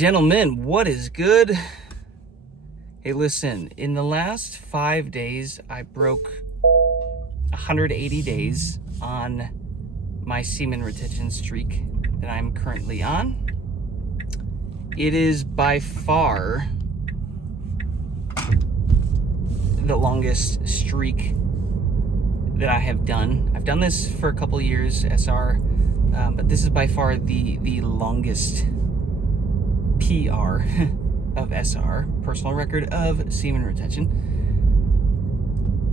Gentlemen, what is good? Hey, listen, in the last 5 days, I broke 180 days on my semen retention streak that I'm currently on. It is by far the longest streak that I have done. I've done this for a couple years, SR, but this is by far the longest PR of SR, personal record of semen retention.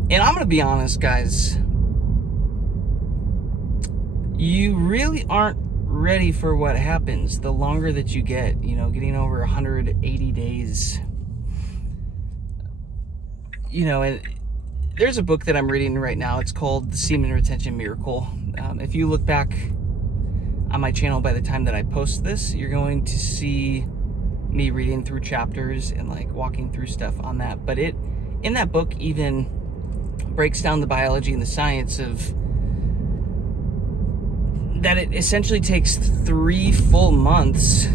And I'm gonna be honest, guys, you really aren't ready for what happens the longer that you get, getting over 180 days. And there's a book that I'm reading right now. It's called The Semen Retention Miracle. If you look back on my channel by the time that I post this, you're going to see me reading through chapters and walking through stuff on that. But in that book even breaks down the biology and the science of that it essentially takes 3 full months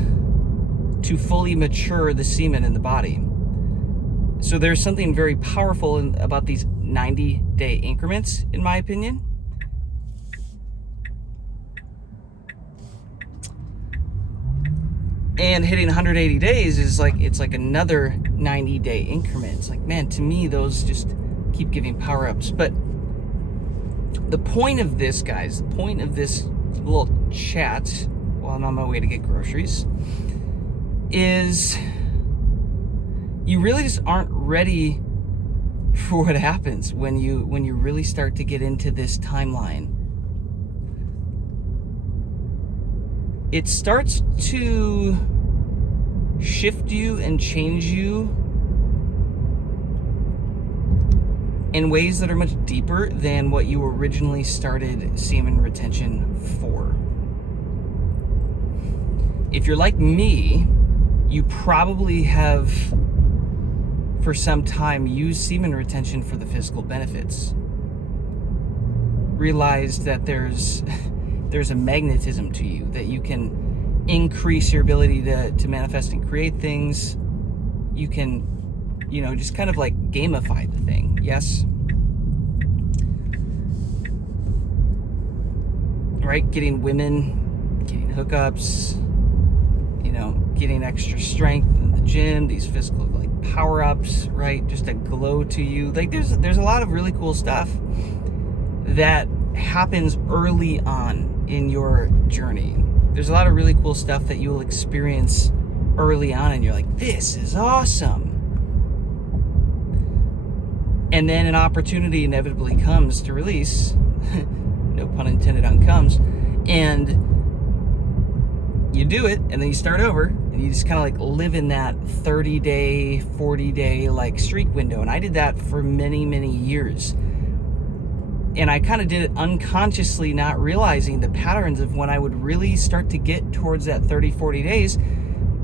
to fully mature the semen in the body. So there's something very powerful about these 90-day increments, in my opinion. And hitting 180 days is it's like another 90-day increment. It's man, to me, those just keep giving power-ups. But the point of this, guys, the point of this little chat while I'm on my way to get groceries is you really just aren't ready for what happens when you really start to get into this timeline. It starts to shift you and change you in ways that are much deeper than what you originally started semen retention for. If you're like me, you probably have for some time used semen retention for the physical benefits. Realized that there's a magnetism to you, that you can increase your ability to manifest and create things. You can, just kind of gamify the thing. Yes? Right? Getting women, getting hookups, getting extra strength in the gym, these physical power-ups, right? Just a glow to you. There's a lot of really cool stuff that happens early on in your journey. There's a lot of really cool stuff that you'll experience early on, and you're like, this is awesome. And then an opportunity inevitably comes to release, no pun intended on comes, and you do it, and then you start over, and you just kind of live in that 30-day, 40-day streak window. And I did that for many, many years. And I kind of did it unconsciously, not realizing the patterns of when I would really start to get towards that 30, 40 days,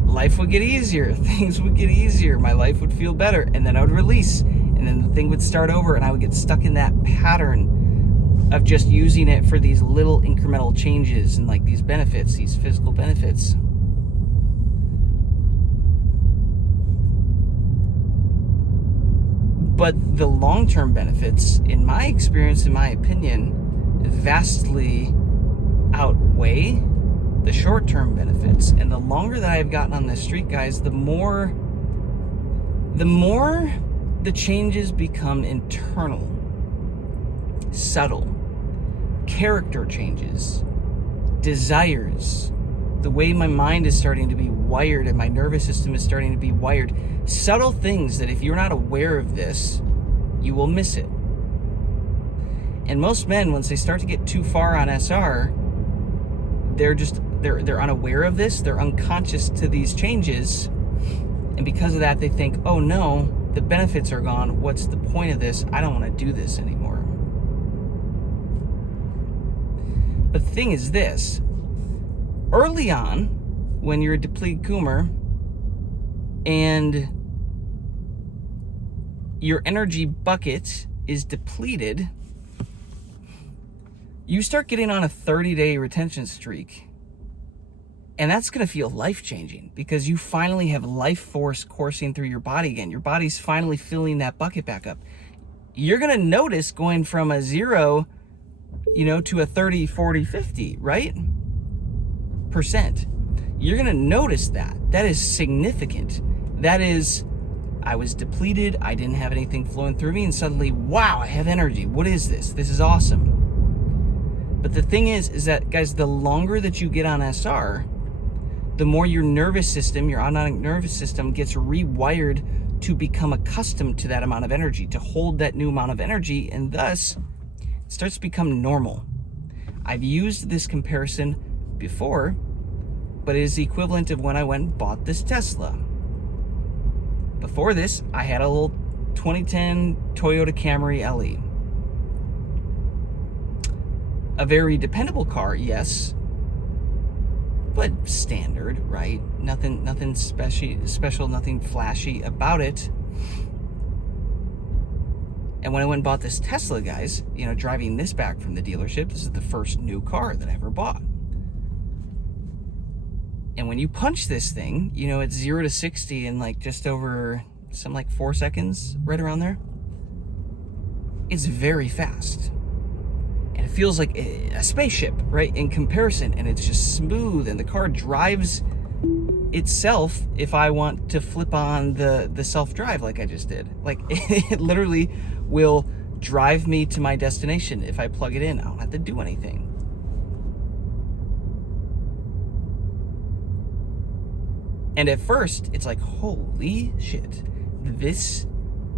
life would get easier, things would get easier, my life would feel better, and then I would release, and then the thing would start over, and I would get stuck in that pattern of just using it for these little incremental changes and these benefits, these physical benefits. But the long-term benefits, in my experience, in my opinion, vastly outweigh the short-term benefits. And the longer that I've gotten on this streak, guys, the more the changes become internal, subtle, character changes, desires, the way my mind is starting to be wired and my nervous system is starting to be wired. Subtle things that if you're not aware of this, you will miss it. And most men, once they start to get too far on SR, they're unaware of this, they're unconscious to these changes, and because of that they think, oh no, the benefits are gone, what's the point of this? I don't want to do this anymore. But the thing is this, early on, when you're a depleted coomer and your energy bucket is depleted, you start getting on a 30-day retention streak. And that's going to feel life-changing because you finally have life force coursing through your body again. Your body's finally filling that bucket back up. You're going to notice going from a 0, to a 30, 40, 50, right? Percent. You're going to notice that. That is significant. That is, I was depleted. I didn't have anything flowing through me. And suddenly, wow, I have energy. What is this? This is awesome. But the thing is that, guys, the longer that you get on SR, the more your nervous system, your autonomic nervous system, gets rewired to become accustomed to that amount of energy, to hold that new amount of energy, and thus it starts to become normal. I've used this comparison before, but it is the equivalent of when I went and bought this Tesla. Before this, I had a little 2010 Toyota Camry LE. A very dependable car, yes, but standard, right? Nothing special, nothing flashy about it. And when I went and bought this Tesla, guys, driving this back from the dealership, this is the first new car that I ever bought. And when you punch this thing, it's 0 to 60 in like just over 4 seconds, right around there. It's very fast. And it feels like a spaceship, right, in comparison. And it's just smooth, and the car drives itself if I want to flip on the self-drive like I just did. Like, it literally will drive me to my destination if I plug it in. I don't have to do anything. And at first, it's like, holy shit, this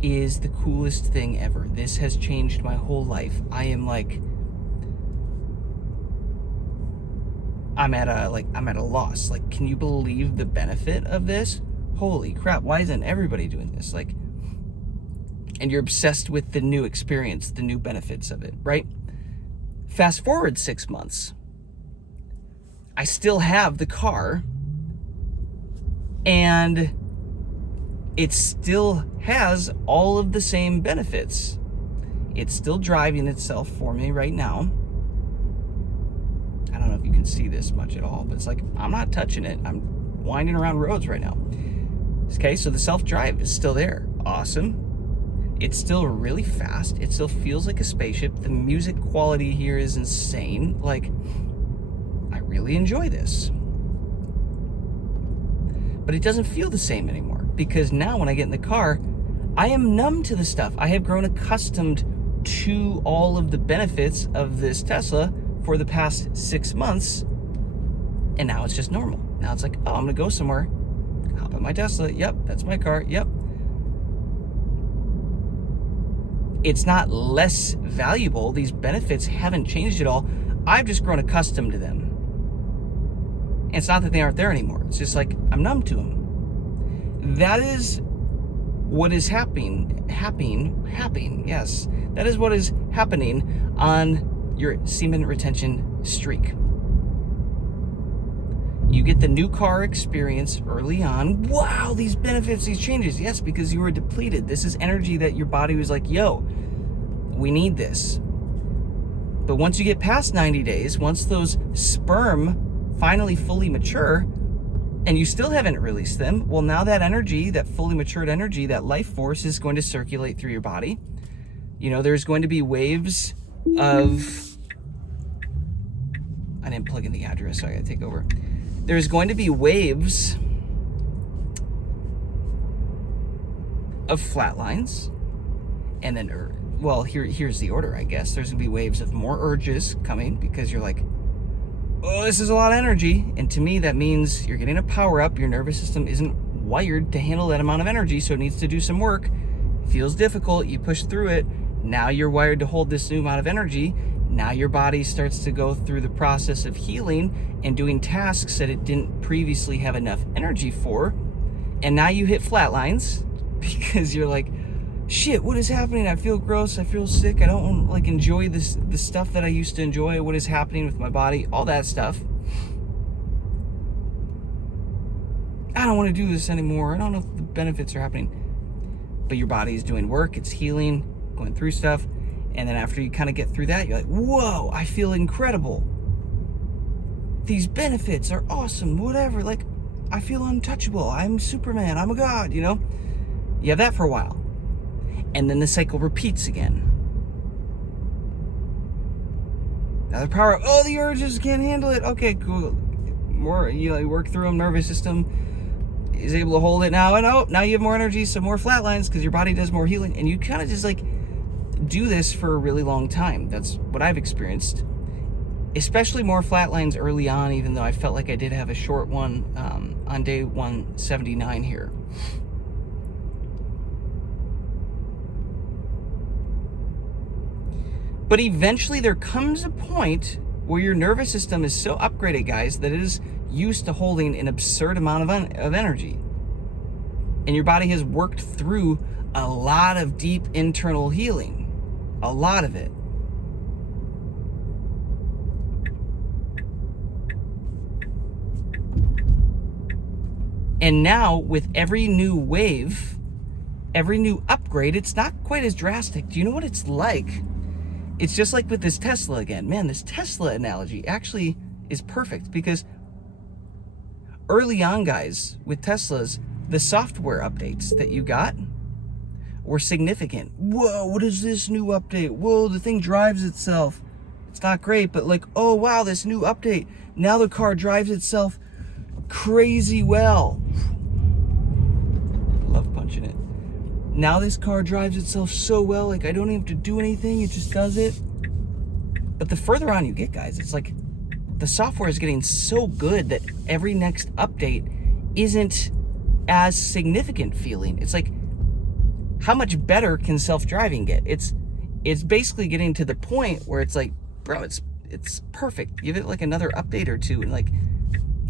is the coolest thing ever. This has changed my whole life. I am like, I'm at a loss. Like, can you believe the benefit of this? Holy crap, why isn't everybody doing this? Like, and you're obsessed with the new experience, the new benefits of it, right? Fast forward 6 months. I still have the car, and it still has all of the same benefits. It's still driving itself for me right now. I don't know if you can see this much at all, but it's like, I'm not touching it. I'm winding around roads right now. Okay, so the self-drive is still there. Awesome. It's still really fast. It still feels like a spaceship. The music quality here is insane. Like, I really enjoy this. But it doesn't feel the same anymore, because now when I get in the car, I am numb to the stuff. I have grown accustomed to all of the benefits of this Tesla for the past 6 months, and now it's just normal. Now it's like, oh, I'm gonna go somewhere, hop in my Tesla, yep, that's my car, yep. It's not less valuable. These benefits haven't changed at all. I've just grown accustomed to them. And it's not that they aren't there anymore. It's just like, I'm numb to them. That is what is happening, yes. That is what is happening on your semen retention streak. You get the new car experience early on. Wow, these benefits, these changes. Yes, because you were depleted. This is energy that your body was like, yo, we need this. But once you get past 90 days, once those sperm finally fully mature, and you still haven't released them, well, now that energy, that fully matured energy, that life force is going to circulate through your body. There's going to be waves of... I didn't plug in the address, so I gotta take over. There's going to be waves of flatlines, and then, here's the order, I guess. There's gonna be waves of more urges coming, because you're like, oh, this is a lot of energy. And to me, that means you're getting a power up. Your nervous system isn't wired to handle that amount of energy, so it needs to do some work. It feels difficult. You push through it. Now you're wired to hold this new amount of energy. Now your body starts to go through the process of healing and doing tasks that it didn't previously have enough energy for. And now you hit flatlines because you're like, shit, what is happening? I feel gross. I feel sick. I don't enjoy the stuff that I used to enjoy. What is happening with my body? All that stuff. I don't want to do this anymore. I don't know if the benefits are happening. But your body is doing work. It's healing, going through stuff. And then after you kind of get through that, you're like, whoa, I feel incredible. these benefits are awesome, whatever. Like, I feel untouchable. I'm Superman. I'm a god, you know? You have that for a while. And then the cycle repeats again. Now the power of, oh, the urges can't handle it. Okay, cool. More, you work through them. Nervous system is able to hold it now. And oh, now you have more energy, some more flatlines because your body does more healing. And you kind of just like do this for a really long time. That's what I've experienced. Especially more flatlines early on, even though I felt like I did have a short one on day 179 here. But eventually there comes a point where your nervous system is so upgraded, guys, that it is used to holding an absurd amount of energy. And your body has worked through a lot of deep internal healing. A lot of it. And now, with every new wave, every new upgrade, it's not quite as drastic. Do you know what it's like? It's just like with this Tesla again. Man, this Tesla analogy actually is perfect because early on, guys, with Teslas, the software updates that you got were significant. Whoa, what is this new update? Whoa, the thing drives itself. It's not great, but like, oh, wow, this new update. Now the car drives itself crazy well. Love punching it. Now this car drives itself so well, like I don't even have to do anything, it just does it. But the further on you get, guys, it's like the software is getting so good that every next update isn't as significant feeling. It's like, how much better can self-driving get? It's basically getting to the point where it's like, bro, it's perfect. Give it like another update or two and like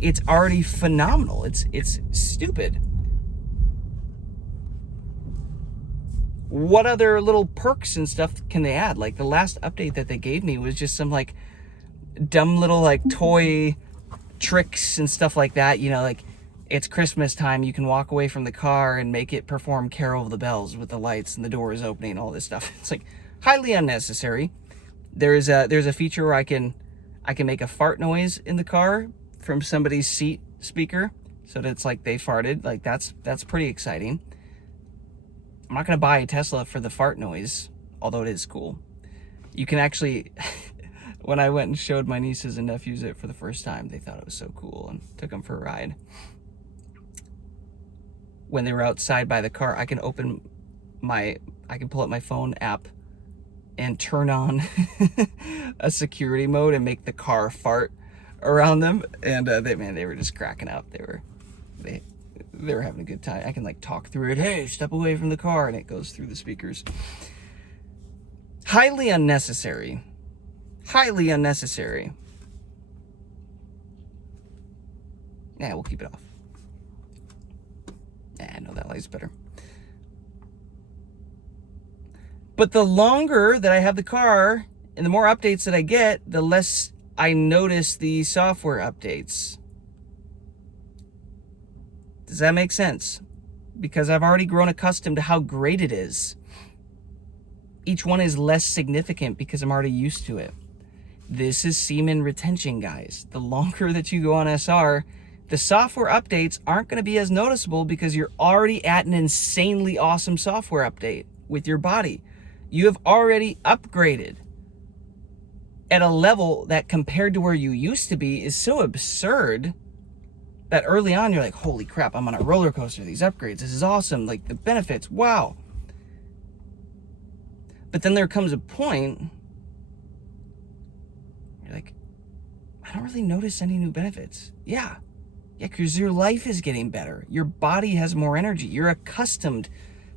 it's already phenomenal. It's stupid. What other little perks and stuff can they add? Like the last update that they gave me was just some like dumb little like toy tricks and stuff like that. You know, like it's Christmas time. You can walk away from the car and make it perform Carol of the Bells with the lights and the doors opening and all this stuff. It's like highly unnecessary. There's a feature where I can make a fart noise in the car from somebody's seat speaker so that it's like they farted. Like that's pretty exciting. I'm not going to buy a Tesla for the fart noise, although it is cool. You can actually, when I went and showed my nieces and nephews it for the first time, they thought it was so cool and took them for a ride. When they were outside by the car, I can pull up my phone app and turn on a security mode and make the car fart around them. And they were just cracking up. They were having a good time. I can like talk through it. Hey, step away from the car, and it goes through the speakers. Highly unnecessary. Highly unnecessary. Yeah, we'll keep it off. I know that light's better. But the longer that I have the car and the more updates that I get, the less I notice the software updates. Does that make sense? Because I've already grown accustomed to how great it is. Each one is less significant because I'm already used to it. This is semen retention, guys. The longer that you go on SR, the software updates aren't going to be as noticeable because you're already at an insanely awesome software update with your body. You have already upgraded at a level that compared to where you used to be is so absurd that early on you're like, holy crap, I'm on a roller coaster, these upgrades, this is awesome, like the benefits, wow. But then there comes a point, you're like, I don't really notice any new benefits. Yeah, because your life is getting better. Your body has more energy. You're accustomed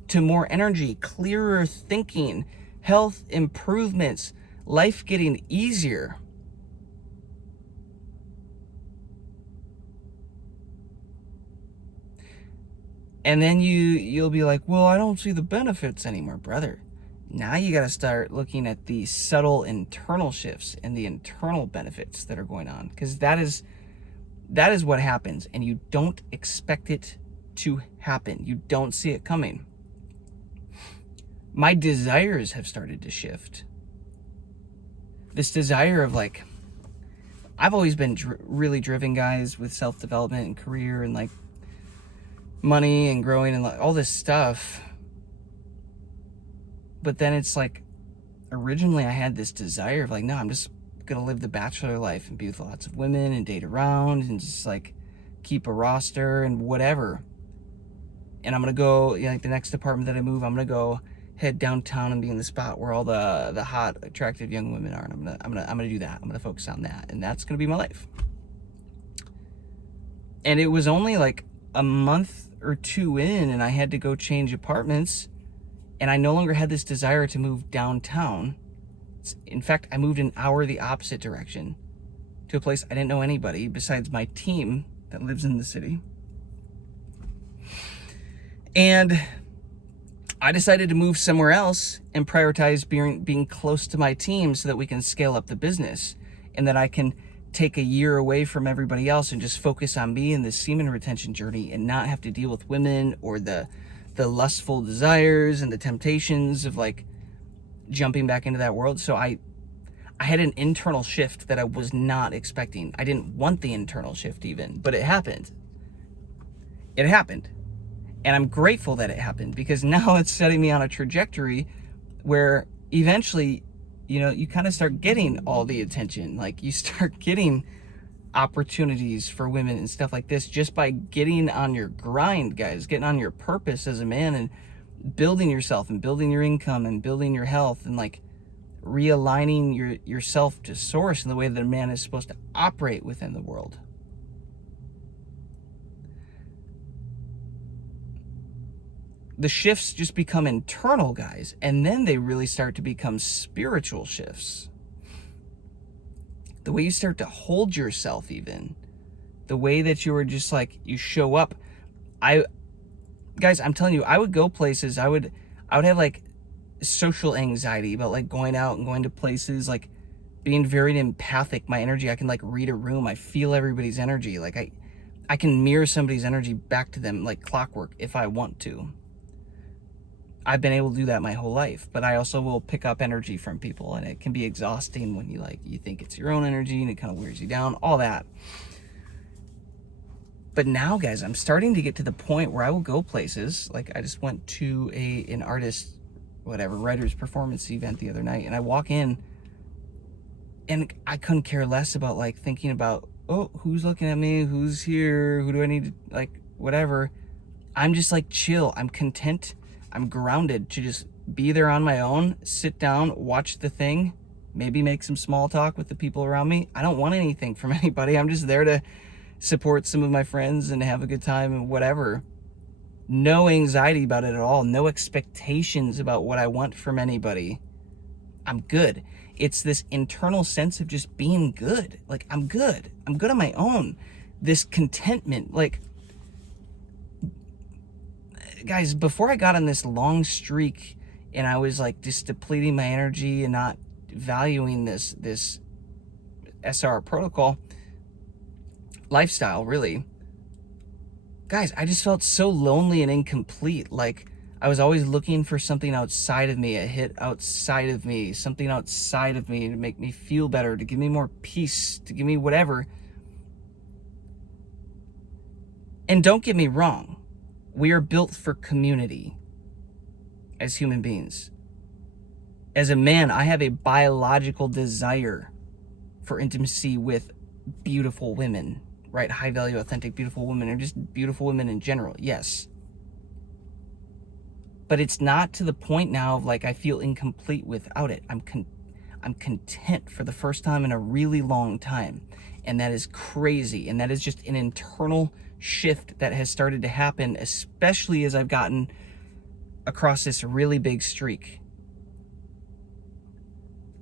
to more energy, clearer thinking, health improvements, life getting easier. And then you'll be like, well, I don't see the benefits anymore, brother. Now you got to start looking at the subtle internal shifts and the internal benefits that are going on, because that is what happens, and you don't expect it to happen. You don't see it coming. My desires have started to shift. This desire of like, I've always been really driven, guys, with self-development and career and like money and growing and like all this stuff. But then it's like, originally I had this desire of like, no, I'm just gonna live the bachelor life and be with lots of women and date around and just like keep a roster and whatever. And I'm gonna go, like the next apartment that I move, I'm gonna go head downtown and be in the spot where all the hot, attractive young women are. And I'm gonna do that. I'm gonna focus on that, and that's gonna be my life. And it was only like a month or two in, and I had to go change apartments, and I no longer had this desire to move downtown. In fact, I moved an hour the opposite direction to a place I didn't know anybody besides my team that lives in the city. And I decided to move somewhere else and prioritize being close to my team so that we can scale up the business and that I can take a year away from everybody else and just focus on me and the semen retention journey and not have to deal with women or the lustful desires and the temptations of like jumping back into that world. So I had an internal shift that I was not expecting. I didn't want the internal shift even, but it happened. It happened. And I'm grateful that it happened, because now it's setting me on a trajectory where eventually, you know, you kind of start getting all the attention. Like you start getting opportunities for women and stuff like this just by getting on your grind, guys, getting on your purpose as a man and building yourself and building your income and building your health and like realigning yourself to source in the way that a man is supposed to operate within the world. The shifts just become internal, guys, and then they really start to become spiritual shifts. The way you start to hold yourself, even the way that you are just like, you show up. Guys, I'm telling you, I would go places, I would have like social anxiety about like going out and going to places, like being very empathic. My energy, I can like read a room, I feel everybody's energy, like I can mirror somebody's energy back to them like clockwork if I want to. I've been able to do that my whole life, but I also will pick up energy from people, and it can be exhausting when you think it's your own energy and it kind of wears you down, all that. But now, guys, I'm starting to get to the point where I will go places. Like I just went to an artist, writer's performance event the other night, and I walk in and I couldn't care less about like thinking about, oh, who's looking at me, who's here, who do I need to, like, whatever. I'm just like chill, I'm content, I'm grounded to just be there on my own, sit down, watch the thing, maybe make some small talk with the people around me. I don't want anything from anybody. I'm just there to support some of my friends and have a good time and whatever. No anxiety about it at all. No expectations about what I want from anybody. I'm good. It's this internal sense of just being good. Like, I'm good. I'm good on my own. This contentment, like, guys, before I got on this long streak and I was like just depleting my energy and not valuing this SR protocol lifestyle, really, guys, I just felt so lonely and incomplete. Like I was always looking for something outside of me, a hit outside of me, something outside of me to make me feel better, to give me more peace, to give me whatever. And don't get me wrong, we are built for community as human beings. As a man, I have a biological desire for intimacy with beautiful women, right? High value, authentic, beautiful women, or just beautiful women in general, yes. But it's not to the point now of like I feel incomplete without it. I'm content for the first time in a really long time. And that is crazy. And that is just an internal shift that has started to happen, especially as I've gotten across this really big streak.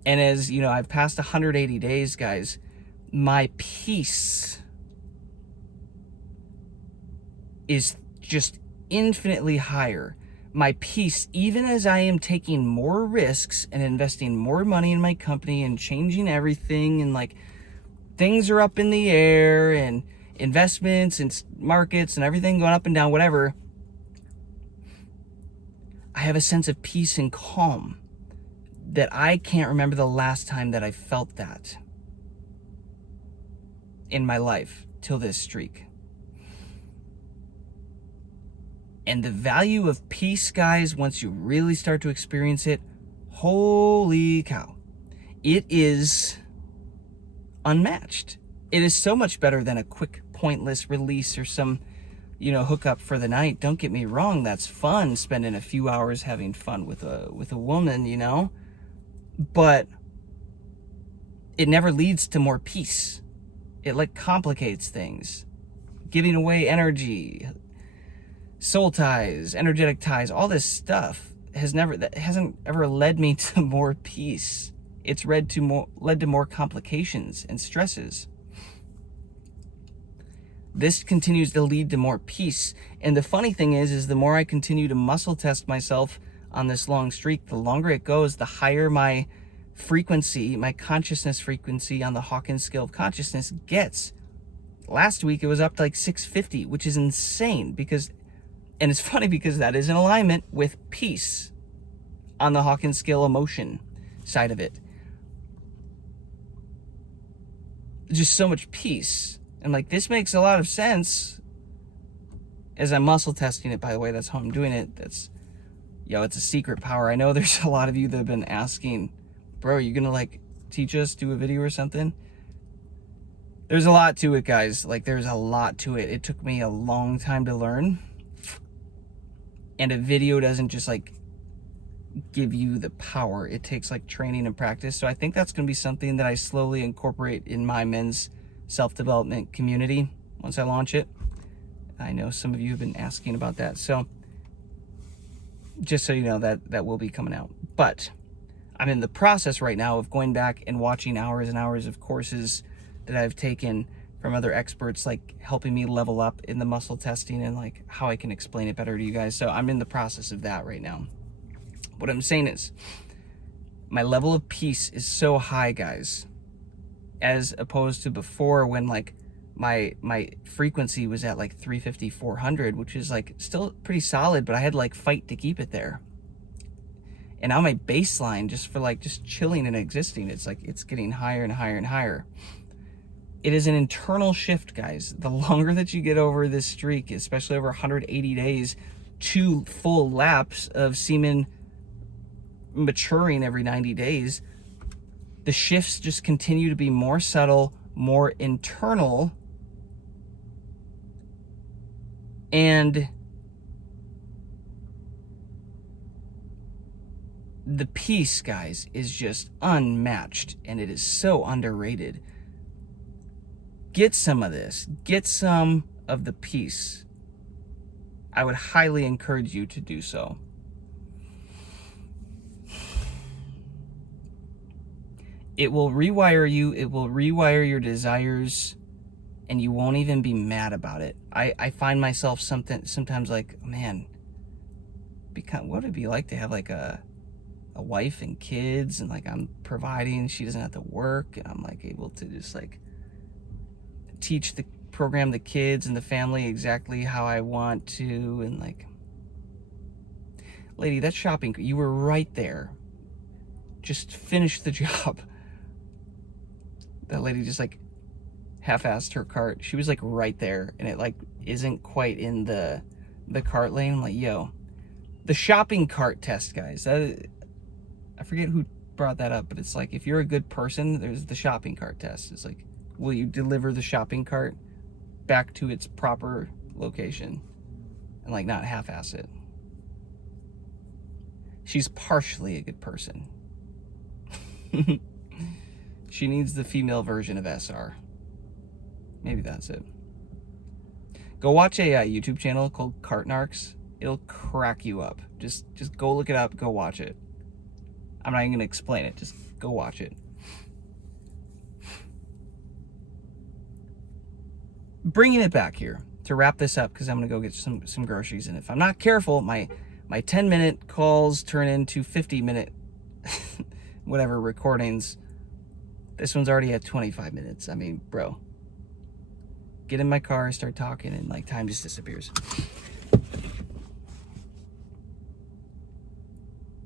And as you know, I've passed 180 days, guys, my peace is just infinitely higher. My peace, even as I am taking more risks and investing more money in my company and changing everything, and like things are up in the air and investments and markets and everything going up and down, whatever, I have a sense of peace and calm that I can't remember the last time that I felt that. in my life till this streak. And the value of peace, guys, once you really start to experience it, holy cow, it is unmatched. It is so much better than a quick, pointless release or some, hookup for the night. Don't get me wrong, that's fun, spending a few hours having fun with a woman, but it never leads to more peace. It complicates things, giving away energy, soul ties, energetic ties, all this stuff hasn't ever led me to more peace. It's led to more complications and stresses. This continues to lead to more peace. And the funny thing is the more I continue to muscle test myself on this long streak, the longer it goes, the higher my frequency, my consciousness frequency on the Hawkins scale of consciousness gets. Last week it was up to 650, which is insane and it's funny because that is in alignment with peace on the Hawkins scale emotion side of it. Just so much peace. And this makes a lot of sense as I'm muscle testing it, by the way. That's how I'm doing it. It's a secret power. I know there's a lot of you that have been asking, bro, are you gonna teach us, do a video or something? There's a lot to it, guys. There's a lot to it. It took me a long time to learn. And a video doesn't just give you the power. It takes training and practice. So I think that's going to be something that I slowly incorporate in my men's self-development community once I launch it. I know some of you have been asking about that. So just so you know, that will be coming out. But I'm in the process right now of going back and watching hours and hours of courses that I've taken from other experts, helping me level up in the muscle testing and how I can explain it better to you guys. So I'm in the process of that right now. What I'm saying is my level of peace is so high, guys, as opposed to before when my frequency was at 350, 400, which is still pretty solid, but I had fight to keep it there. And now my baseline just for just chilling and existing, it's getting higher and higher and higher. It is an internal shift, guys. The longer that you get over this streak, especially over 180 days, 2 full laps of semen maturing every 90 days, the shifts just continue to be more subtle, more internal, and the peace, guys, is just unmatched, and it is so underrated. Get some of this. Get some of the peace. I would highly encourage you to do so. It will rewire you. It will rewire your desires, and you won't even be mad about it. I find myself sometimes man, what would it be like to have a wife and kids, and I'm providing, she doesn't have to work, and I'm able to just program the kids and the family exactly how I want to, and lady, that shopping, you were right there. Just finish the job. That lady just half-assed her cart. She was right there, and it isn't quite in the cart lane. I'm yo, the shopping cart test, guys. I forget who brought that up, but it's if you're a good person, there's the shopping cart test. It's will you deliver the shopping cart back to its proper location and not half-ass it? She's partially a good person. She needs the female version of SR. Maybe that's it. Go watch a YouTube channel called Cart Narcs. It'll crack you up. Just go look it up. Go watch it. I'm not even going to explain it. Just go watch it. Bringing it back here to wrap this up, because I'm going to go get some groceries. And if I'm not careful, my 10-minute calls turn into 50-minute whatever recordings. This one's already at 25 minutes. I mean, bro, get in my car, start talking, and time just disappears.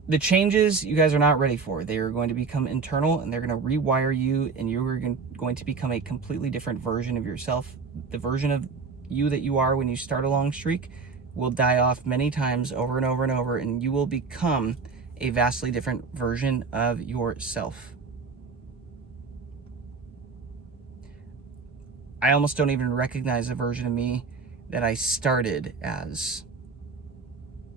the changes you guys are not ready for. They are going to become internal, and they're going to rewire you, and you're going to become a completely different version of yourself. The version of you that you are when you start a long streak will die off many times over and over and over, and you will become a vastly different version of yourself. I almost don't even recognize the version of me that I started as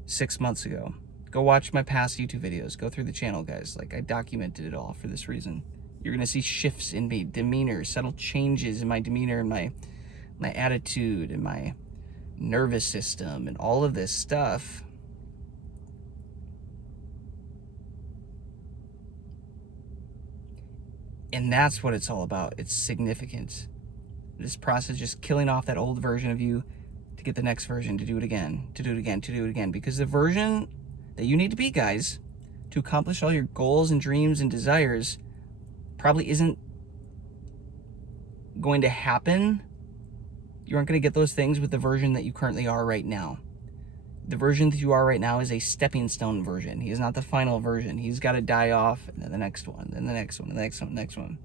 6 months ago. Go watch my past YouTube videos. Go through the channel, guys. Like, I documented it all for this reason. You're going to see shifts in me, demeanor, subtle changes in my demeanor, and my attitude, and my nervous system, and all of this stuff. And that's what it's all about. It's significant. This process, just killing off that old version of you to get the next version, to do it again, to do it again, to do it again. Because the version that you need to be, guys, to accomplish all your goals and dreams and desires probably isn't going to happen. You aren't going to get those things with the version that you currently are right now. The version that you are right now is a stepping stone version. He is not the final version. He's got to die off, and then the next one, then the next one, the next one, the next one.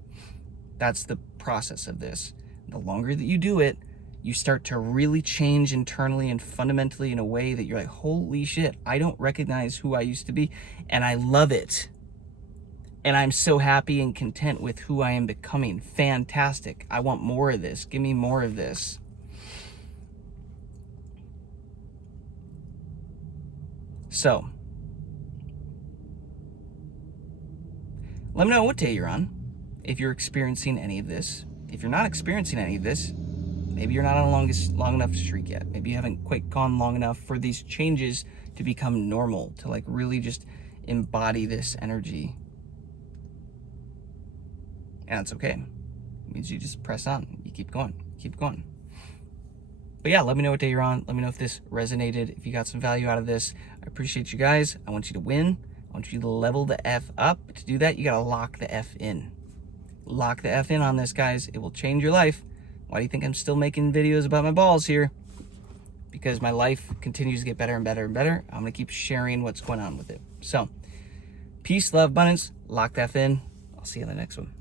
That's the process of this. The longer that you do it, you start to really change internally and fundamentally in a way that you're like, holy shit, I don't recognize who I used to be, and I love it. And I'm so happy and content with who I am becoming. Fantastic. I want more of this. Give me more of this. So, let me know what day you're on, if you're experiencing any of this. If you're not experiencing any of this, maybe you're not on a long enough streak yet. Maybe you haven't quite gone long enough for these changes to become normal, to like really just embody this energy. And it's okay. It means you just press on. You keep going. Keep going. But yeah, let me know what day you're on. Let me know if this resonated, if you got some value out of this. I appreciate you guys. I want you to win. I want you to level the F up. To do that, you got to lock the F in. Lock the F in on this, guys. It will change your life. Why do you think I'm still making videos about my balls here? Because my life continues to get better and better and better. I'm going to keep sharing what's going on with it. So, peace, love, abundance. Lock the F in. I'll see you in the next one.